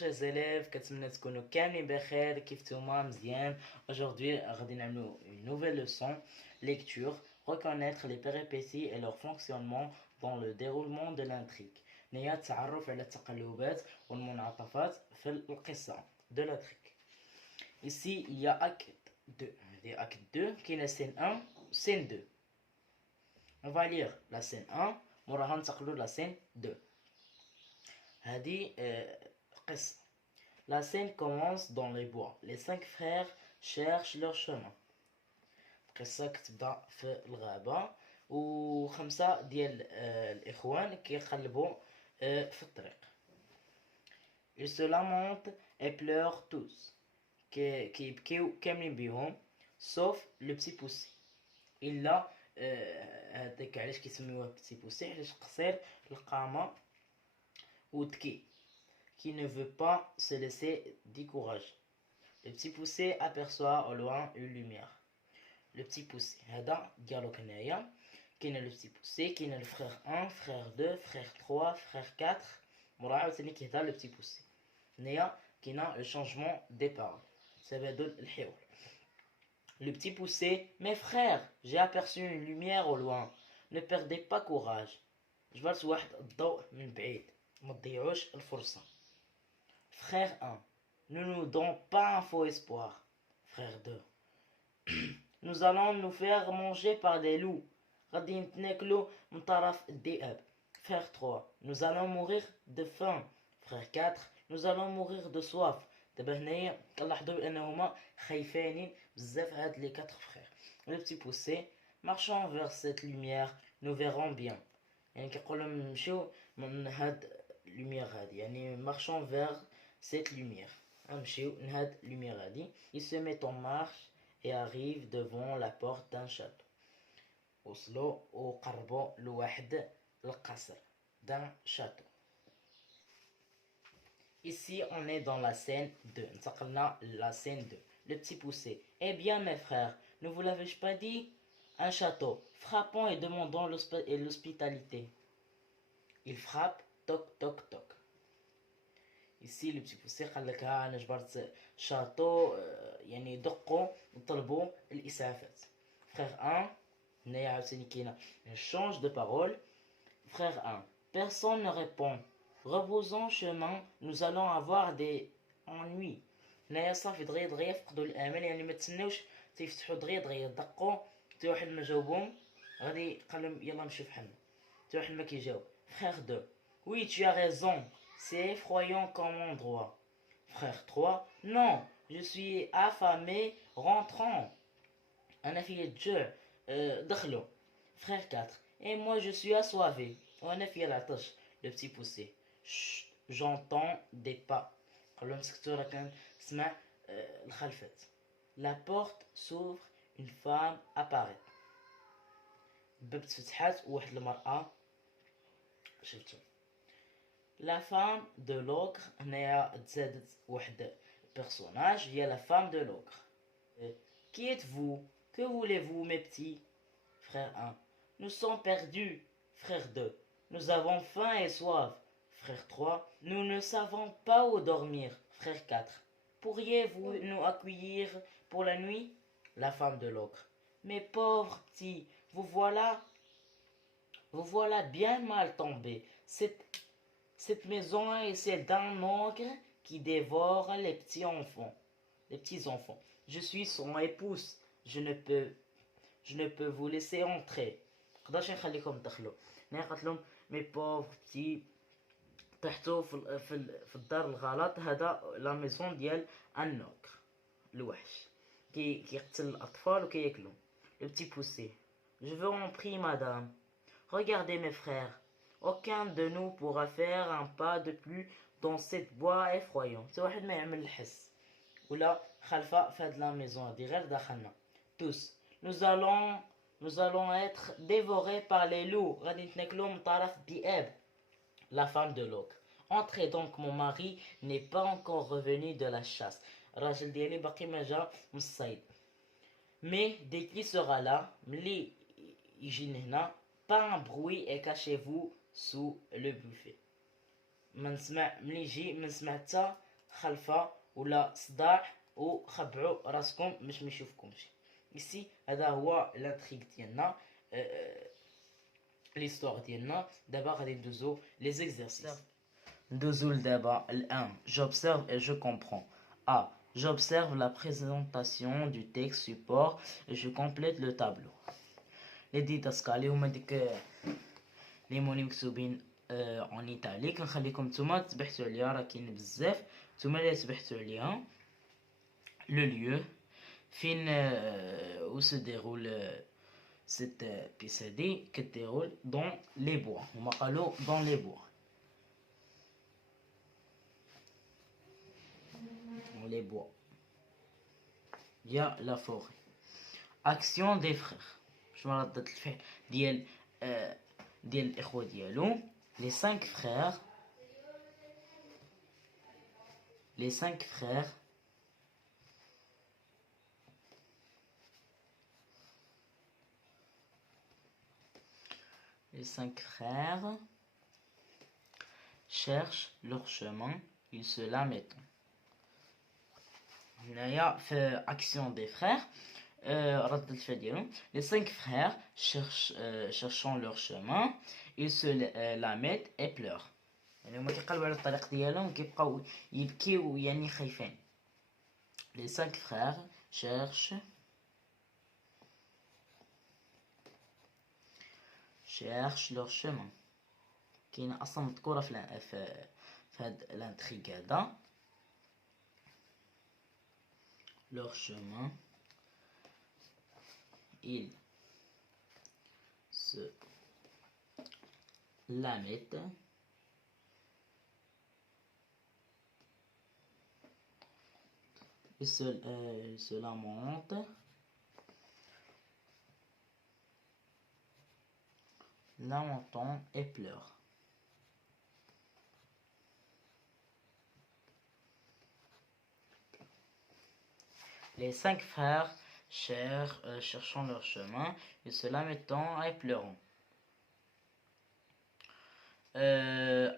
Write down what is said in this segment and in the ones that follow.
chers élèves, كنتمنى تكونوا كاملين بخير. كيف نتوما مزيان؟ Aujourd'hui غادي نعملوا une nouvelle leçon lecture, reconnaître les péripéties et leur fonctionnement dans le déroulement de l'intrigue. نيا التعرف على التقلبات والمنعطفات في القصة de l'intrigue. Ici il y a acte 2. Acte 2 qui est la scène 1, scène 2. On va lire la scène 1 وراها ننتقلوا la scène 2. هذه قصة. La scène commence dans les bois. Les 5 frères cherchent leur chemin. القصة كتبدا في الغابة و5 ديال الإخوان كيقلبوا في الطريق. Ils se lamentent et pleurent tous. كيبكيو كاملين بيهم sauf le petit poussé. إلا هذاك علاش كيسميوه بتي بوسي حيت قصير القامة وذكي qui ne veut pas se laisser décourager. Le petit poussé aperçoit au loin une lumière. Le petit poussé هذا ديالوغ هنايا كاين le petit poussé كاين le frère 1 frère 2 frère 3 frère 4 مورا عاوتاني كيهضر le petit poussé. هنايا كاين le changement des paroles تبادل الحوار. Le petit poussé, mes frères, j'ai aperçu une lumière au loin. Ne perdez pas courage. جبرت واحد الضوء من بعيد ما تضيعوش الفرصة. Frère 1, ne nous donne pas un faux espoir. Frère 2, nous allons nous faire manger par des loups. غادي نتناكلوا من طرف الذئاب. Frère 3, nous allons mourir de faim. Frère 4, nous allons mourir de soif. دابا هنايا كنلاحظوا بانهما خايفين بزاف هاد لي 4 frères. Le petit poussé, marchons vers cette lumière, nous verrons bien. يعني كيقول لهم نمشيو من هاد lumière هادي يعني marchons vers cette lumière. نمشيو من هاد lumière هادي. Ils se mettent en marche et arrivent devant la porte d'un château. وصلوا وقربوا لواحد القصر d'un château. Ici, on est dans la scène 2. La scène 2. Le petit poussé. Eh bien, mes frères, ne vous l'avais-je pas dit? Un château. Frappons et demandons l'hospitalité. Il frappe. Toc, toc, toc. Ici, le petit poussé قال لك ها أنا جبرت شاطو يعني دقوا وطلبوا الإسعافات. Frère 1 هنايا عاوتاني كاينة change de parole. Frère 1 personne ne répond. Reposons chemin, nous allons avoir des ennuis. هنايا صافي دغيا يفقدوا الامل يعني ما تسناوش تيفتحوا دغيا يدقوا حتى واحد ما جاوبهم غادي قال لهم يلا نمشيو فحالنا حتى واحد ما كيجاوب. Frère 2 oui tu as raison c'est effrayant comme endroit. Frère 3 non je suis affamé rentrons. انا في الجوع دخلوا. Frère 4 et moi je suis assoiffé وانا في العطش. Le petit poussé Chut, j'entends des pas. La porte s'ouvre, une femme apparaît. La femme de l'ogre, personnage, il y a la femme de l'ogre. Qui êtes-vous? Que voulez-vous, mes petits? Frère 1. Nous sommes perdus. Frère 2. Nous avons faim et soif. Frère 3, nous ne savons pas où dormir. Frère 4, pourriez-vous nous accueillir pour la nuit? La femme de l'ogre, mes pauvres petits, vous voilà bien mal tombés. Cette maison est celle d'un ogre qui dévore les petits enfants. Je suis son épouse. Je ne peux vous laisser entrer. mes pauvres petits طيحتوا في الدار الغلط. هذا لا ميزون ديال النوكر الوحش كيقتل الاطفال وكياكلهم. Le petit poussé je veux en prier madame regardez mes frères aucun de nous pourra faire un pas de plus dans cette bois effrayant. حتى واحد ما يعمل الحس ولا خلفه في هاد لا ميزون هادي غير دخلنا. tous nous allons être dévorés par les loups غادي نتناكلوا من طرف الذئاب. La femme de l'ogre. Entrez donc, mon mari n'est pas encore revenu de la chasse. الراجل ديالي باقي ما جا من الصيد. Mais dès qu'il sera là, ملي يجي لهنا, pas un bruit et cachez-vous sous le buffet. ما نسمع ملي يجي ما نسمع حتى خلفة ولا صداع وخبعوا راسكم باش ما يشوفكمش. ici هذا هو لانتريك ديالنا، ليستوار ديالنا. دابا غادي ندوزو لي زيكزارسيس. ندوزو لدابا الان. j'observe et je comprends. A. J'observe la présentation du texte support et je complète le tableau. les ديداسكالي هما ديك لي موني مكتوبين اون ايطالي، كنخليكم نتوما تبحثوا عليها، راه كاين بزاف نتوما اللي تبحثوا عليها. لو ليو فين où se déroule cette pièce هادي، كديرول dans les bois. هما قالوا dans les bois. dans les bois il y a la forêt. action des frères. شنو ردة الفعل ديال الإخوة ديالو. les 5 frères. les 5 frères cherchent leur chemin, ils se lamentent. هنايا في action des frères ردة الفعل ديالهم. les 5 frères cherchant leur chemin, ils se lamentent et pleurent. يعني هما كيقلبوا على الطريق ديالهم، كيبقاو يبكيو يعني خايفين. les 5 frères cherchent leur chemin. كاينه اصلا مذكوره في هاد لانتريغ هذا. leur chemin, ils se lamentent se lamentent, lamentant et pleurent. les 5 frères cherchant leur chemin, ils se lamentant et pleurant.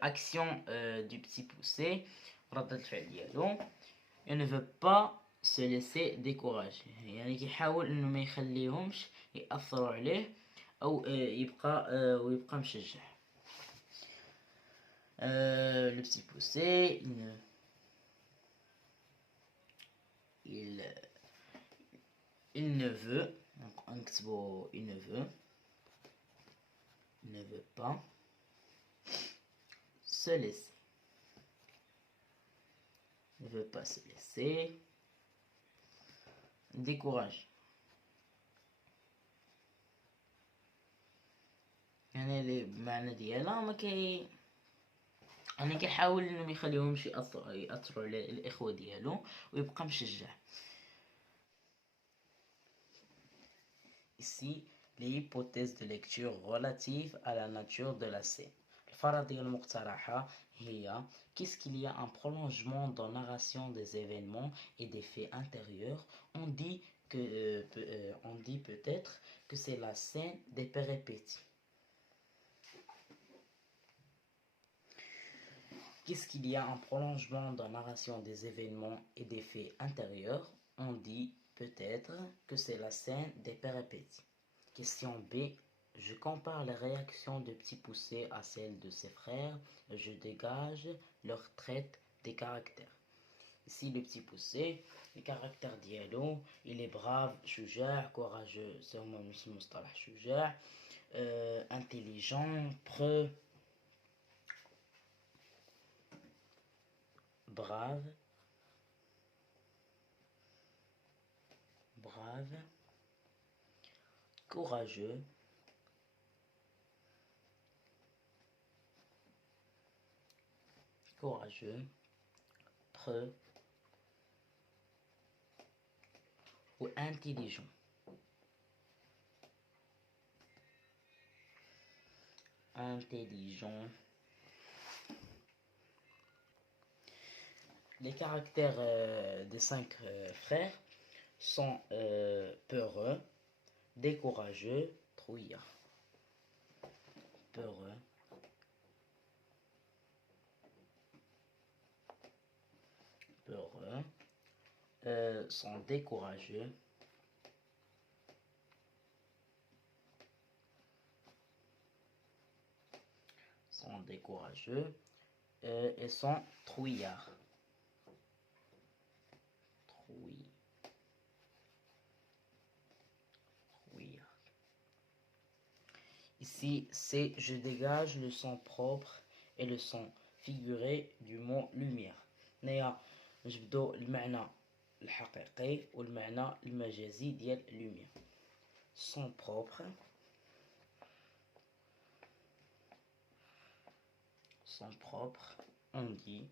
action du petit poussé. ردة الفعل ديالو. il ne veut pas se laisser décourager، يعني كيحاول انه ما يخليهمش يأثروا عليه او يبقى مشجع. le petit poussé il ne veut نكتبو il ne veut pas se laisser. ne veut pas se laisser décourager. يعني المعنى ديالها ما يعني كيحاول انه ما يخليهمش يأثروا على الاخوه ديالو ويبقى مشجع. ici les hypothèses de lecture relatives à la nature de la scène. الفرضية المقترحة هي qu'est-ce qu'il y a un prolongement dans la narration des événements et des faits intérieurs. On dit peut-être que c'est la scène des péripéties. Qu'est-ce qu'il y a un prolongement dans la narration des événements et des faits intérieurs. On dit peut-être que c'est la scène des péripéties. Question B. Je compare les réactions de Petit Poussé à celles de ses frères. Je dégage leur traite des caractères. Ici, le Petit Poussé, les caractères dialogue, il est brave, شجاع, courageux, c'est au moins le مصطلح شجاع, intelligent, preux, brave, courageux, preux ou intelligent. Les caractères des 5 frères sont peureux, décourageux, trouillard. sont décourageux. Et sont trouillards. Ici, c'est je dégage le son propre et le son figuré du mot lumière. هنايا نجبدو المعنى الحقيقي والمعنى المجازي ديال lumière. Son propre. Son propre, on dit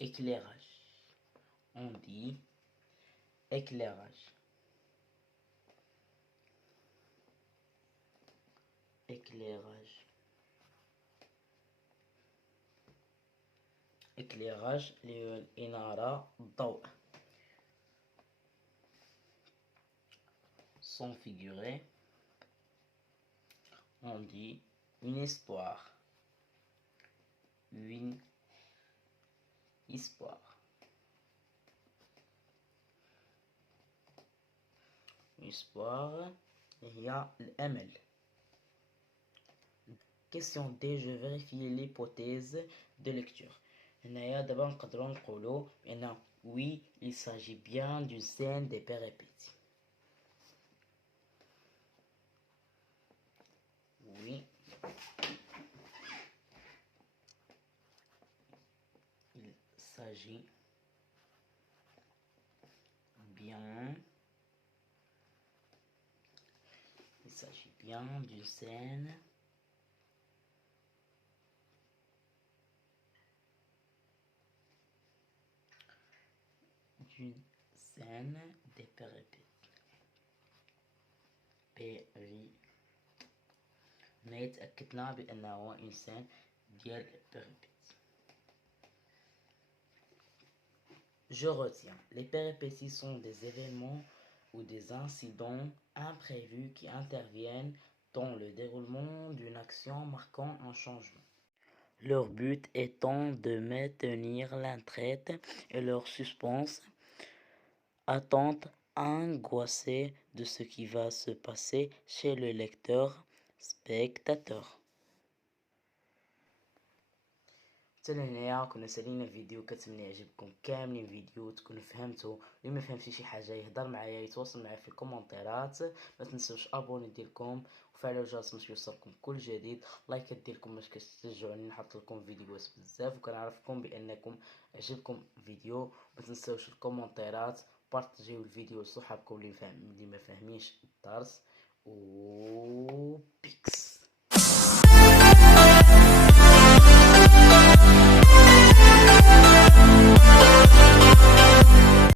éclairage. On dit éclairage. Éclairage. éclairage الإنارة الضوء. Son figuré, on dit une histoire. Une histoire. Histoire. Il y a l'amel. Question D, je vérifie l'hypothèse de lecture. هنايا دابا نقدروا نقولوا بأن oui, il s'agit bien d'une scène des péripéties. Oui. Il s'agit bien d'une scène des péripéties. هنا تأكدنا بأنه une scène ديال péripéties. Je retiens, les péripéties sont des événements ou des incidents imprévus qui interviennent dans le déroulement d'une action marquant un changement. Leur but étant de maintenir l'intrigue et leur suspense, attente angoissée de ce qui va se passer chez le lecteur spectateur. حتى لهنايا كنا سالينا الفيديو. كنتمنى يعجبكم كاملين الفيديو تكونوا فهمتوا. اللي ما فهمش شي حاجه يهضر معايا يتواصل معايا في الكومنتيرات. ما تنسوش ابوني ديالكم وفعلوا الجرس باش يوصلكم كل جديد. لايكات ديالكم باش كتشجعوني نحط لكم فيديوهات بزاف وكنعرفكم بانكم عجبكم الفيديو. ما تنسوش الكومنتيرات بارطاجيو الفيديو لصحابكم اللي ما فاهمينش الدرس. و بيكس.